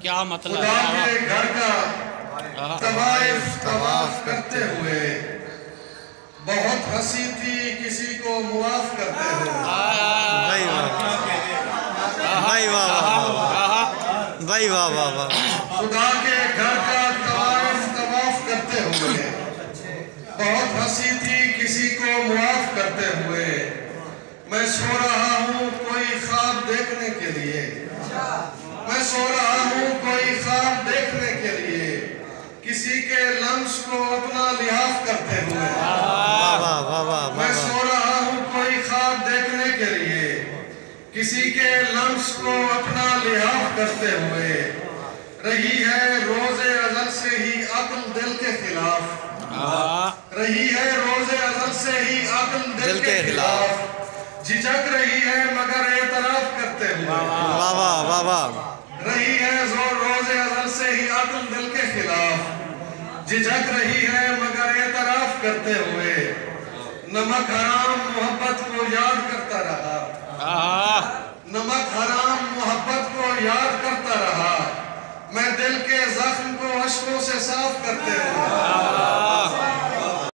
کیا مطلب خدا کے گھر کا طواف کرتے ہوئے بہت ہنسی تھی کسی کو معاف کرتے ہوئے. بھائی واہ واہ واہ. خدا کے گھر کا طواف کرتے ہوئے بہت ہنسی تھی کسی کو معاف کرتے ہوئے. میں سو رہا ہوں کوئی خواب دیکھنے کے لیے. میں سو رہا ہوں کوئی خواب دیکھنے کے لیے کسی کے لمس کو اپنا لحاظ کرتے ہوئے. میں سو رہا ہوں کوئی خواب دیکھنے کے لیے کسی کے لمس کو اپنا لحاظ کرتے ہوئے. رہی ہے روز ازل سے ہی عقل دل کے خلاف. رہی ہے روز ازل سے ہی عقل دل کے خلاف. جھجک رہی ہے مگر اعتراف کرتے ہوئے. رہی ہے روز ازل سے ہی عقل دل کے خلاف. جھجک رہی ہے مگر اعتراف کرتے ہوئے. نمک حرام محبت کو یاد کرتے